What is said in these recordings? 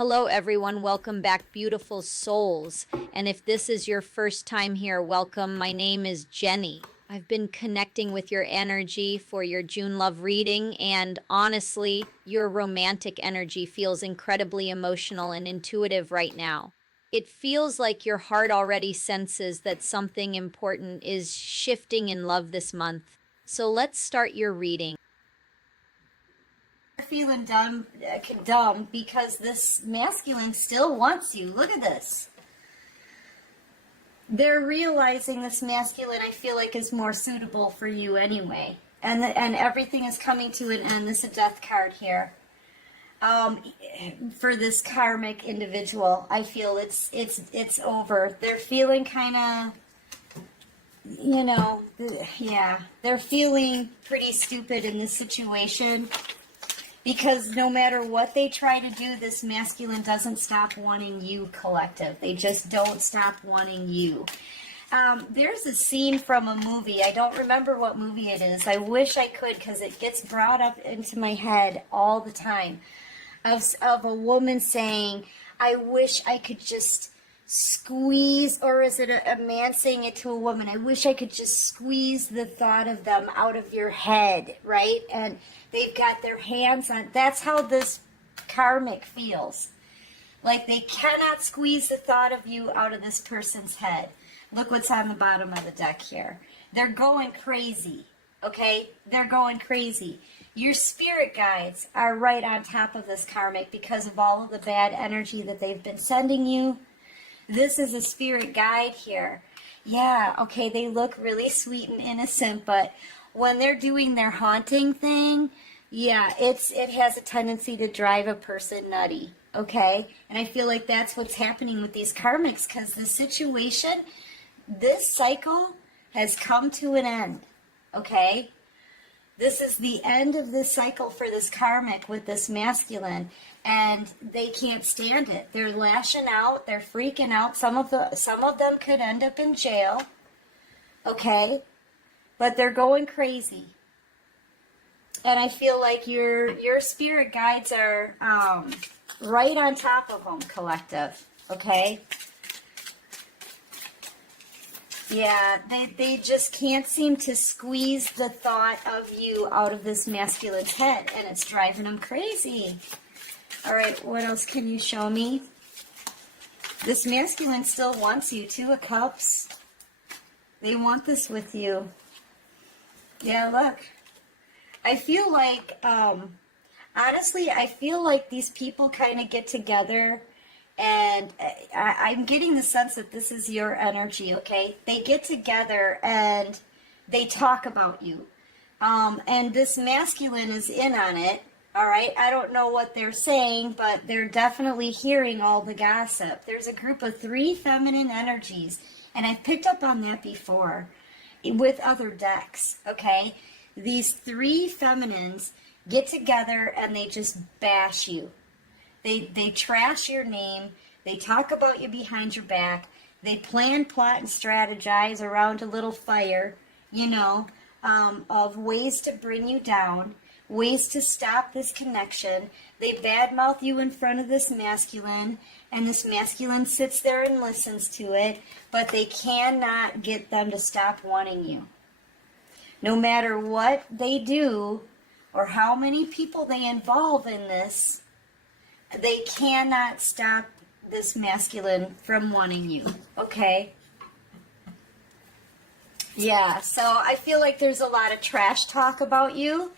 Hello, everyone. Welcome back, beautiful souls. And if this is your first time here, welcome. My name is Jenny. I've been connecting with your energy for your June love reading, and honestly, your romantic energy feels incredibly emotional and intuitive right now. It feels like your heart already senses that something important is shifting in love this month. So let's start your reading. Feeling dumb because this masculine still wants you. Look at this. They're realizing this masculine, I feel like, is more suitable for you anyway, and everything is coming to an end. This is a death card here. For this karmic individual, I feel it's over. They're feeling kind of, yeah, they're feeling pretty stupid in this situation. Because no matter what they try to do, this masculine doesn't stop wanting you, collective. They just don't stop wanting you. There's a scene from a movie. I don't remember what movie it is. I wish I could, because it gets brought up into my head all the time. Of a woman saying, I wish I could just squeeze, or is it a man saying it to a woman? I wish I could just squeeze the thought of them out of your head, right? And they've got their hands on. That's how this karmic feels. Like they cannot squeeze the thought of you out of this person's head. Look what's on the bottom of the deck here. They're going crazy, okay? They're going crazy. Your spirit guides are right on top of this karmic because of all of the bad energy that they've been sending you. This is a spirit guide here. Yeah, okay, they look really sweet and innocent, but when they're doing their haunting thing, yeah, it has a tendency to drive a person nutty, okay? And I feel like that's what's happening with these karmics, because the situation, this cycle has come to an end, okay? This is the end of this cycle for this karmic with this masculine, and they can't stand it. They're lashing out. They're freaking out. Some of them could end up in jail, okay? But they're going crazy. And I feel like your spirit guides are right on top of them, collective, okay? Yeah, they just can't seem to squeeze the thought of you out of this masculine's head, and it's driving them crazy. All right, what else can you show me? This masculine still wants you. Two of Cups. They want this with you. Yeah, look. I feel like, honestly, I feel like these people kind of get together, and I'm getting the sense that this is your energy, okay? They get together and they talk about you. And this masculine is in on it, all right? I don't know what they're saying, but they're definitely hearing all the gossip. There's a group of 3 feminine energies, and I've picked up on that before with other decks, okay? These 3 feminines get together and they just bash you. They trash your name. They talk about you behind your back. They plan, plot, and strategize around a little fire, of ways to bring you down, ways to stop this connection. They badmouth you in front of this masculine, and this masculine sits there and listens to it, but they cannot get them to stop wanting you. No matter what they do or how many people they involve in this, they cannot stop this masculine from wanting you, okay? Yeah, so I feel like there's a lot of trash talk about you.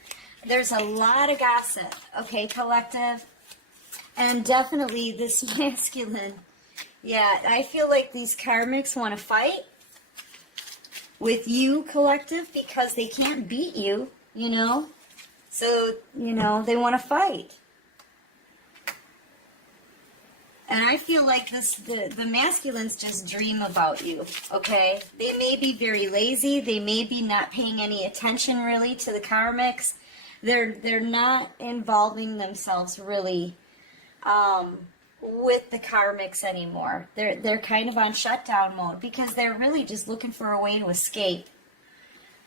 There's a lot of gossip, okay, collective? And definitely this masculine. Yeah, I feel like these karmics want to fight with you, collective, because they can't beat you, So, they want to fight. And I feel like the masculines just dream about you, okay? They may be very lazy. They may be not paying any attention really to the karmics. They're not involving themselves really with the karmics anymore. They're kind of on shutdown mode because they're really just looking for a way to escape.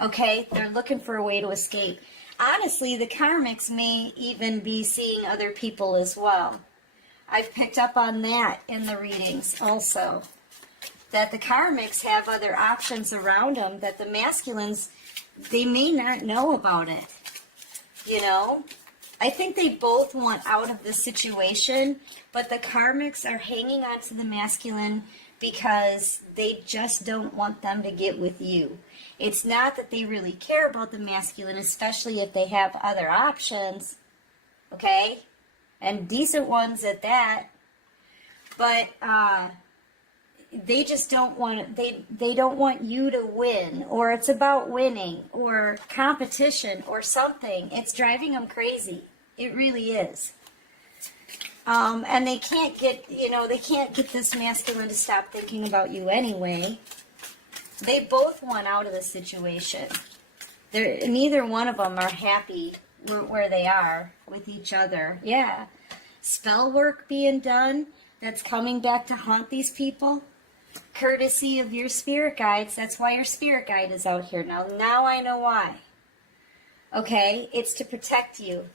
Okay? They're looking for a way to escape. Honestly, the karmics may even be seeing other people as well. I've picked up on that in the readings also. That the karmics have other options around them that the masculines, they may not know about it. You know? I think they both want out of the situation, but the karmics are hanging on to the masculine because they just don't want them to get with you. It's not that they really care about the masculine, especially if they have other options, okay? And decent ones at that. But they just don't want they don't want you to win, or it's about winning or competition or something. It's driving them crazy. It really is. And they can't get, they can't get this masculine to stop thinking about you anyway. They both want out of the situation. Neither one of them are happy where they are with each other. Yeah. Spell work being done that's coming back to haunt these people. Courtesy of your spirit guides. That's why your spirit guide is out here. Now I know why. Okay? It's to protect you.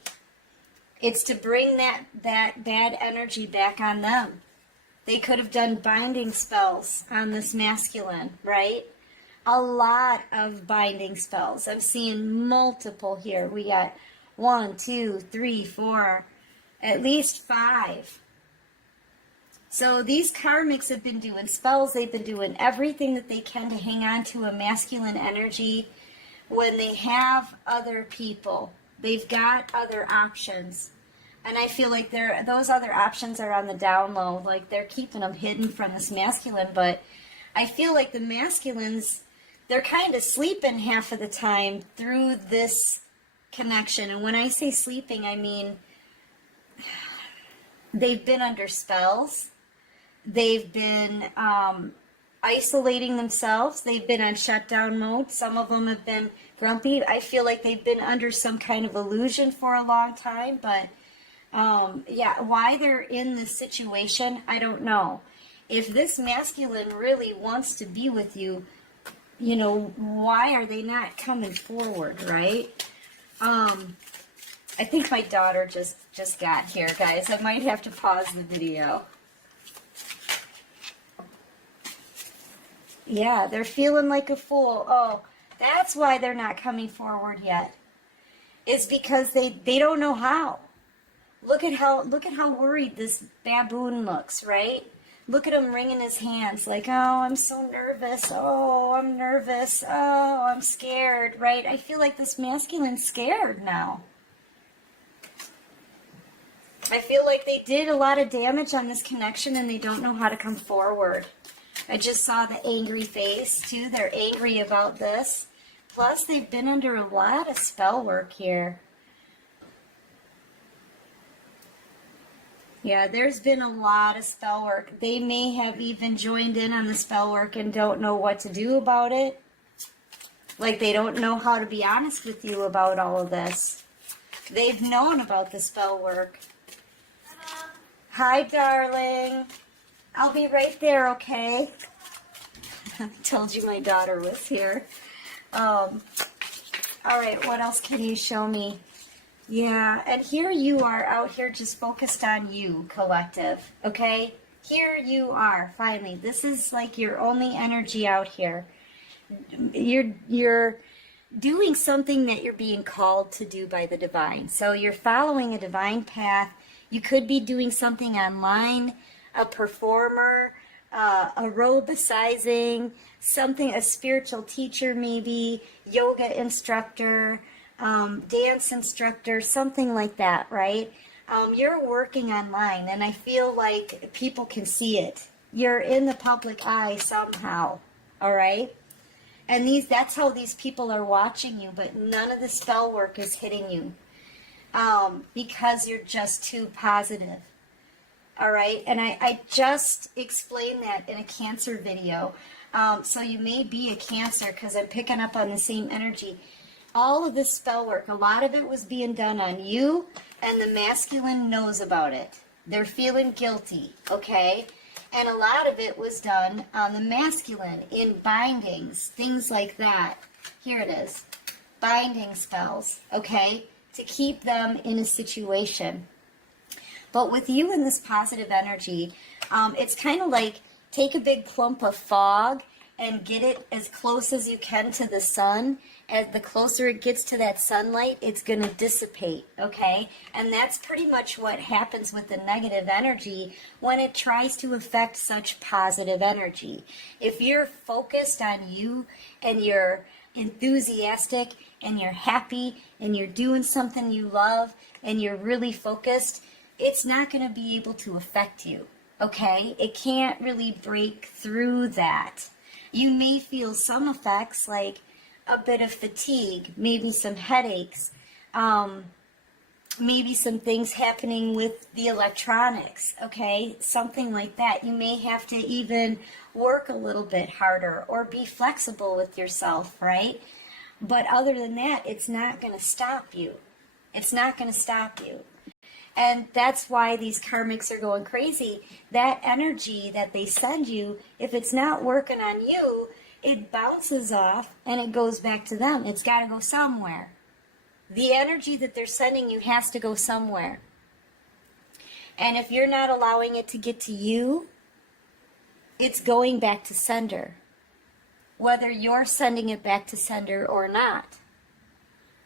It's to bring that bad energy back on them. They could have done binding spells on this masculine, right? A lot of binding spells. I'm seeing multiple here. We got 1, 2, 3, 4, at least 5. So these karmics have been doing spells. They've been doing everything that they can to hang on to a masculine energy when they have other people. They've got other options. And I feel like those other options are on the down low. Like they're keeping them hidden from this masculine. But I feel like the masculines, they're kind of sleeping half of the time through this connection. And when I say sleeping, I mean they've been under spells. They've been isolating themselves. They've been on shutdown mode. Some of them have been grumpy. I feel like they've been under some kind of illusion for a long time. But, yeah, why they're in this situation, I don't know. If this masculine really wants to be with you, why are they not coming forward, right? I think my daughter just got here, guys. I might have to pause the video. Yeah, they're feeling like a fool. Oh, that's why they're not coming forward yet. It's because they don't know how. Look at how worried this baboon looks, right? Look at him wringing his hands like, oh, I'm so nervous. Oh, I'm nervous. Oh, I'm scared, right? I feel like this masculine's scared now. I feel like they did a lot of damage on this connection and they don't know how to come forward. I just saw the angry face, too. They're angry about this. Plus, they've been under a lot of spell work here. Yeah, there's been a lot of spell work. They may have even joined in on the spell work and don't know what to do about it. Like, they don't know how to be honest with you about all of this. They've known about the spell work. Hi, darling. I'll be right there, okay? I told you my daughter was here. All right, what else can you show me? Yeah, and here you are out here just focused on you, collective, okay? Here you are, finally. This is like your only energy out here. You're doing something that you're being called to do by the divine. So you're following a divine path. You could be doing something online, a performer, aerobicizing, something, a spiritual teacher maybe, yoga instructor, dance instructor, something like that, right? You're working online, and I feel like people can see it. You're in the public eye somehow, all right? And that's how these people are watching you, but none of the spell work is hitting you because you're just too positive. All right, and I just explained that in a Cancer video. So you may be a Cancer because I'm picking up on the same energy. All of this spell work, a lot of it was being done on you, and the masculine knows about it. They're feeling guilty, okay? And a lot of it was done on the masculine in bindings, things like that. Here it is, binding spells, okay, to keep them in a situation. But with you in this positive energy, it's kind of like take a big clump of fog and get it as close as you can to the sun. As the closer it gets to that sunlight, it's going to dissipate, okay? And that's pretty much what happens with the negative energy when it tries to affect such positive energy. If you're focused on you and you're enthusiastic and you're happy and you're doing something you love and you're really focused, it's not going to be able to affect you, okay? It can't really break through that. You may feel some effects like a bit of fatigue, maybe some headaches, maybe some things happening with the electronics, okay? Something like that. You may have to even work a little bit harder or be flexible with yourself, right? But other than that, it's not going to stop you. It's not going to stop you. And that's why these karmics are going crazy. That energy that they send you, if it's not working on you, it bounces off and it goes back to them. It's got to go somewhere. The energy that they're sending you has to go somewhere. And if you're not allowing it to get to you, it's going back to sender, whether you're sending it back to sender or not.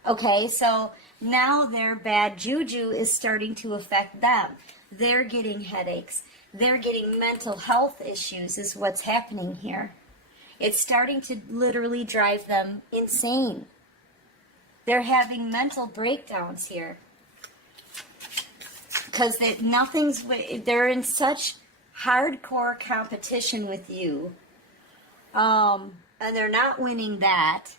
Okay, so now their bad juju is starting to affect them. They're getting headaches. They're getting mental health issues is what's happening here. It's starting to literally drive them insane. They're having mental breakdowns here. Because they're in such hardcore competition with you. And they're not winning that.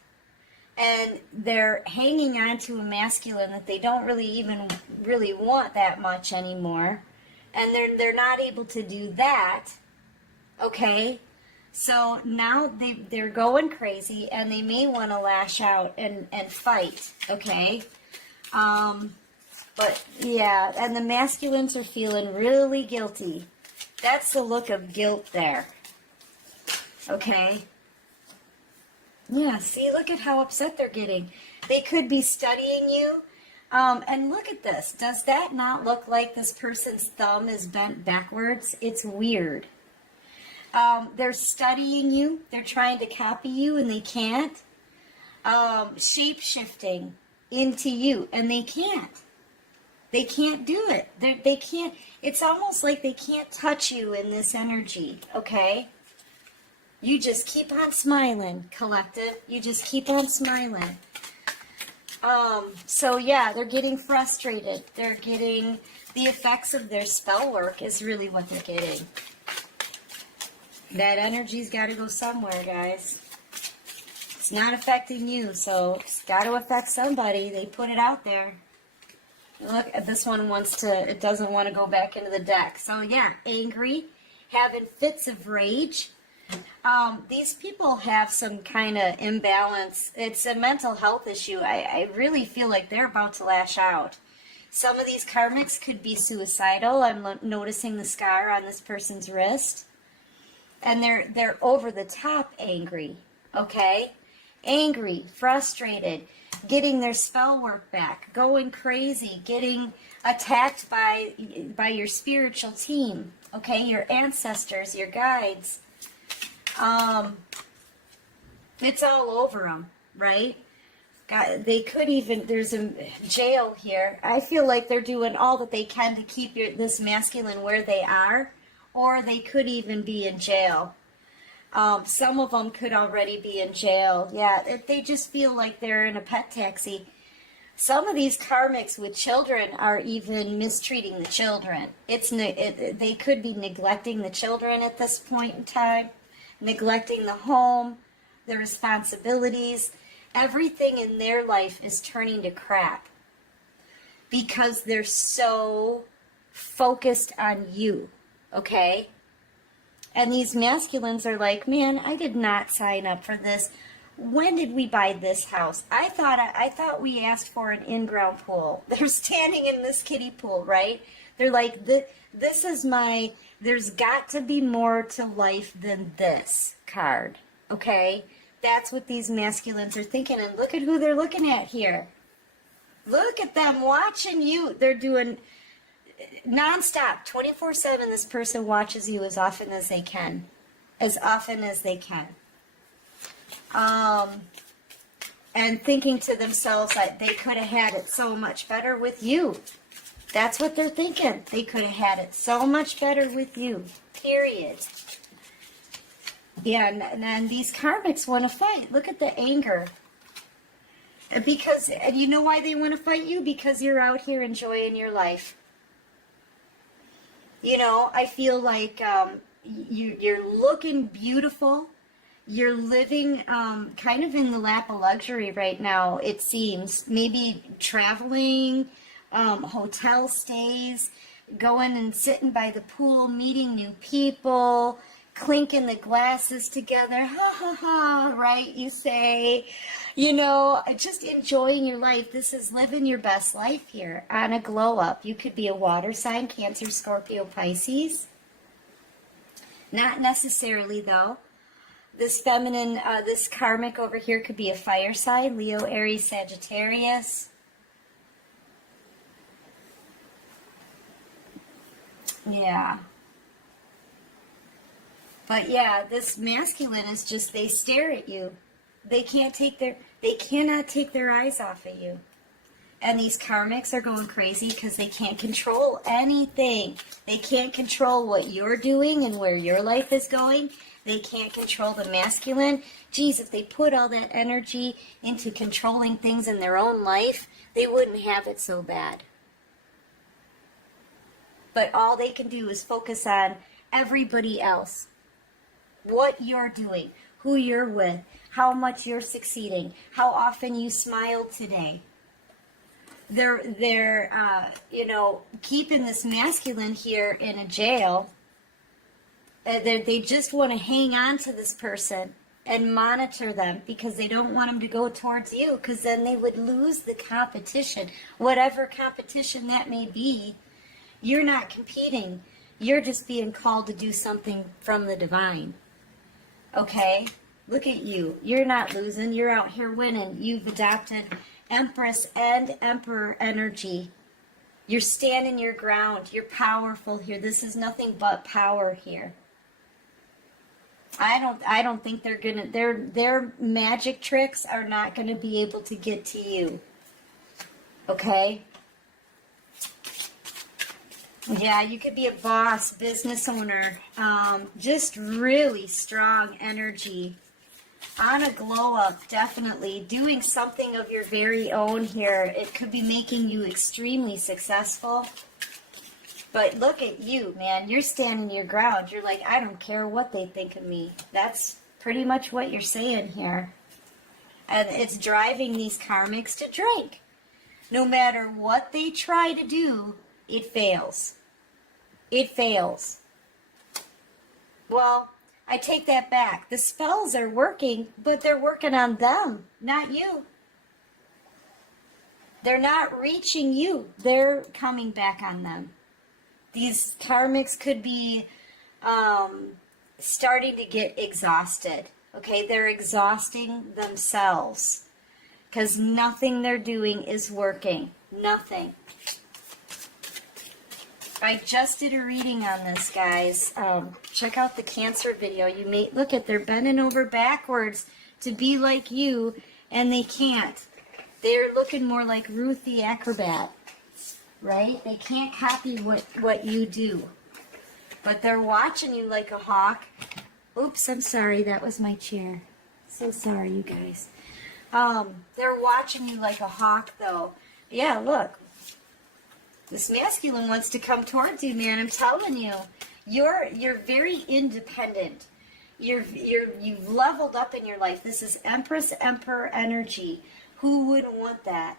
And they're hanging on to a masculine that they don't even really want that much anymore. And they're not able to do that. Okay? So now they're going crazy and they may want to lash out and fight. Okay? But yeah, and the masculines are feeling really guilty. That's the look of guilt there. Okay? Yeah, see, look at how upset they're getting. They could be studying you. And look at this. Does that not look like this person's thumb is bent backwards? It's weird. They're studying you. They're trying to copy you, and they can't. Shape-shifting into you, and they can't. They can't do it. They can't. It's almost like they can't touch you in this energy, okay? You just keep on smiling, collective. You just keep on smiling. So yeah, they're getting frustrated. They're getting the effects of their spell work is really what they're getting. That energy's got to go somewhere, guys. It's not affecting you, so it's got to affect somebody. They put it out there. Look, this one it doesn't want to go back into the deck. So yeah, angry, having fits of rage. These people have some kind of imbalance. It's a mental health issue. I really feel like they're about to lash out. Some of these karmics could be suicidal. I'm noticing the scar on this person's wrist. And they're over the top angry, okay? Angry, frustrated, getting their spell work back, going crazy, getting attacked by your spiritual team, okay? Your ancestors, your guides. It's all over them, right? God, they could even, there's a jail here. I feel like they're doing all that they can to keep this masculine where they are, or they could even be in jail. Some of them could already be in jail. Yeah, they just feel like they're in a pet taxi. Some of these karmics with children are even mistreating the children. They could be neglecting the children at this point in time. Neglecting the home, the responsibilities, everything in their life is turning to crap because they're so focused on you, okay? And these masculines are like, man, I did not sign up for this. When did we buy this house? I thought we asked for an in-ground pool. They're standing in this kiddie pool, right? They're like, this is my... There's got to be more to life than this card, okay? That's what these masculines are thinking, and look at who they're looking at here. Look at them watching you. They're doing nonstop, 24/7, this person watches you as often as they can. As often as they can. And thinking to themselves that they could have had it so much better with you. That's what they're thinking. They could have had it so much better with you. Period. Yeah, and these karmics want to fight. Look at the anger. Because, and you know why they want to fight you? Because you're out here enjoying your life. You know, I feel like you're looking beautiful. You're living kind of in the lap of luxury right now, it seems. Maybe traveling, hotel stays, going and sitting by the pool, meeting new people, clinking the glasses together, ha ha ha, right? You say, you know, just enjoying your life. This is living your best life here on a glow up. You could be a water sign, Cancer, Scorpio, Pisces. Not necessarily, though. This feminine, this karmic over here could be a fire sign, Leo, Aries, Sagittarius. Yeah. But yeah, this masculine is just, they stare at you. They cannot take their eyes off of you. And these karmics are going crazy because they can't control anything. They can't control what you're doing and where your life is going. They can't control the masculine. Geez, if they put all that energy into controlling things in their own life, they wouldn't have it so bad. But all they can do is focus on everybody else. What you're doing, who you're with, how much you're succeeding, how often you smiled today. They're keeping this masculine here in a jail. They just want to hang on to this person and monitor them because they don't want them to go towards you, because then they would lose the competition. Whatever competition that may be, you're not competing. You're just being called to do something from the divine. Okay? Look at you. You're not losing. You're out here winning. You've adopted Empress and Emperor energy. You're standing your ground. You're powerful here. This is nothing but power here. I don't think they're gonna, their magic tricks are not gonna be able to get to you. Okay? Yeah, you could be a boss, business owner, just really strong energy. On a glow up, definitely. Doing something of your very own here. It could be making you extremely successful. But look at you, man. You're standing your ground. You're like, I don't care what they think of me. That's pretty much what you're saying here. And it's driving these karmics to drink. No matter what they try to do, it fails. It fails. Well, I take that back. The spells are working, but they're working on them, not you. They're not reaching you. They're coming back on them. These karmics could be starting to get exhausted. Okay, they're exhausting themselves because nothing they're doing is working. Nothing. I just did a reading on this, guys. Check out the Cancer video. You may look at, they're bending over backwards to be like you, and they can't. They're looking more like Ruth the Acrobat, right? They can't copy what you do, but they're watching you like a hawk. Oops, I'm sorry. That was my chair. So sorry, you guys. They're watching you like a hawk, though. Yeah, look. This masculine wants to come towards you, man. I'm telling you, you're very independent. You've leveled up in your life. This is Empress Emperor energy. Who wouldn't want that?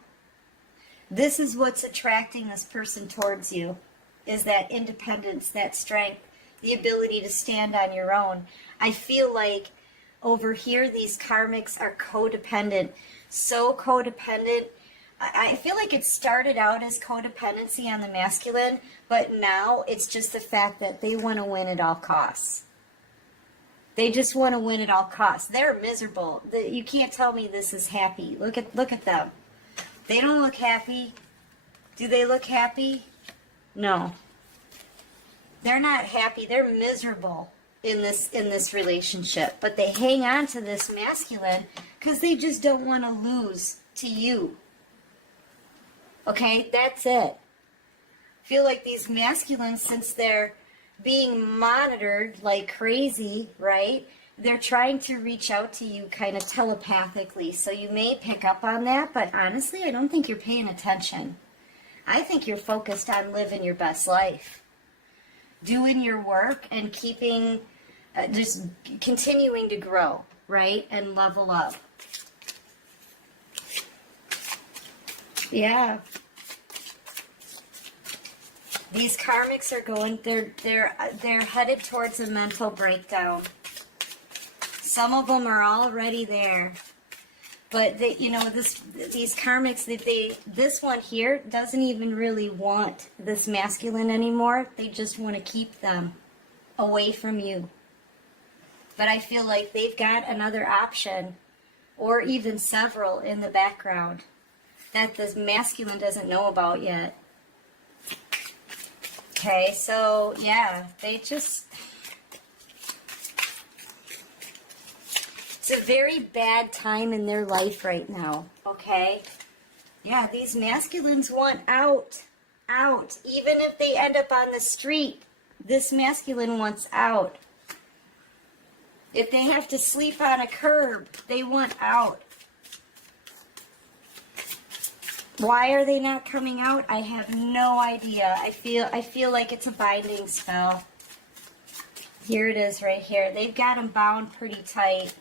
This is what's attracting this person towards you, is that independence, that strength, the ability to stand on your own. I feel like over here these karmics are codependent, so codependent. I feel like it started out as codependency on the masculine, but now it's just the fact that they want to win at all costs. They just want to win at all costs. They're miserable. You can't tell me this is happy. Look at them. They don't look happy. Do they look happy? No. They're not happy. They're miserable in this relationship. But they hang on to this masculine because they just don't want to lose to you. Okay? That's it. I feel like these masculines, since they're being monitored like crazy, right? They're trying to reach out to you kind of telepathically. So you may pick up on that, but honestly, I don't think you're paying attention. I think you're focused on living your best life, doing your work and keeping, just continuing to grow, right? And level up. Yeah. These karmics are going, they're headed towards a mental breakdown. Some of them are already there. But they, you know, these karmics, this one here doesn't even really want this masculine anymore. They just want to keep them away from you. But I feel like they've got another option, or even several in the background, that this masculine doesn't know about yet. Okay, so yeah, they just... It's a very bad time in their life right now, okay? Yeah, these masculines want out. Even if they end up on the street, this masculine wants out. If they have to sleep on a curb, they want out. Why are they not coming out? I have no idea. I feel like it's a binding spell. Here it is right here. They've got them bound pretty tight.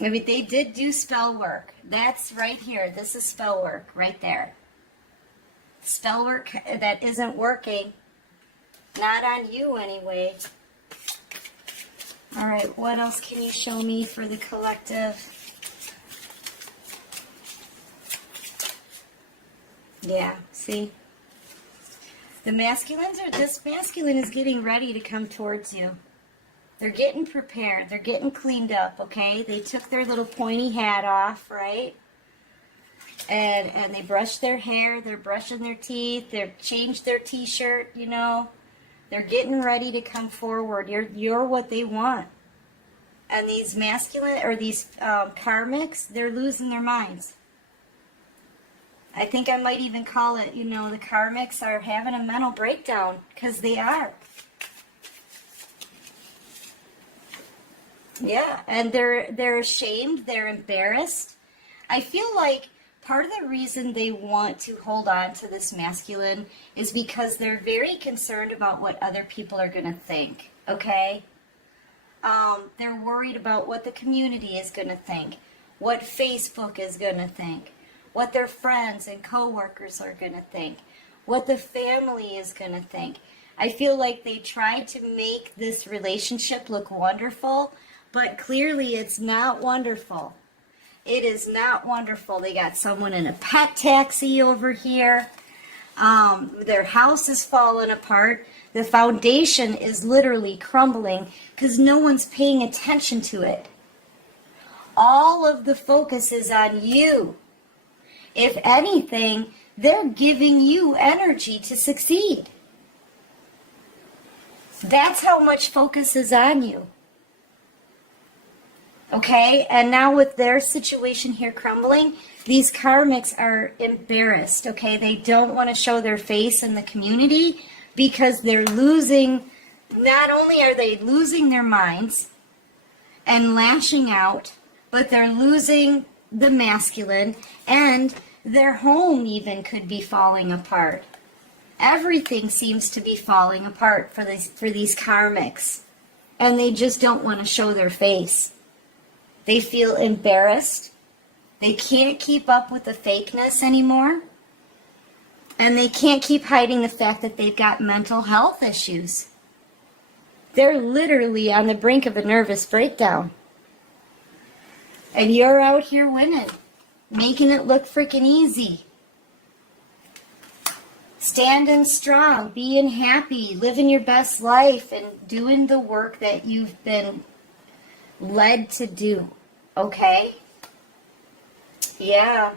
I mean, they did do spell work. That's right here. This is spell work right there. Spell work that isn't working. Not on you anyway. All right, what else can you show me for the collective? Yeah, see? The masculines are, this masculine is getting ready to come towards you. They're getting prepared. They're getting cleaned up, okay? They took their little pointy hat off, right? And they brushed their hair. They're brushing their teeth. They've changed their t-shirt, you know. They're getting ready to come forward. You're what they want. And these masculine, or these karmics, they're losing their minds. I think I might even call it, you know, the karmics are having a mental breakdown, because they are. Yeah, and they're ashamed, they're embarrassed. I feel like part of the reason they want to hold on to this masculine is because they're very concerned about what other people are going to think, okay? They're worried about what the community is going to think, what Facebook is going to think, what their friends and coworkers are going to think, what the family is going to think. I feel like they tried to make this relationship look wonderful, but clearly it's not wonderful. It is not wonderful. They got someone in a pet taxi over here. Their house is falling apart. The foundation is literally crumbling because no one's paying attention to it. All of the focus is on you. If anything, they're giving you energy to succeed. That's how much focus is on you. Okay, and now with their situation here crumbling, these karmics are embarrassed, okay? They don't want to show their face in the community because they're losing, not only are they losing their minds and lashing out, but they're losing the masculine, and their home even could be falling apart. Everything seems to be falling apart for these karmics, and they just don't want to show their face. They feel embarrassed. They can't keep up with the fakeness anymore. And they can't keep hiding the fact that they've got mental health issues. They're literally on the brink of a nervous breakdown. And you're out here winning, making it look freaking easy. Standing strong, being happy, living your best life, and doing the work that you've been led to do, okay? Yeah.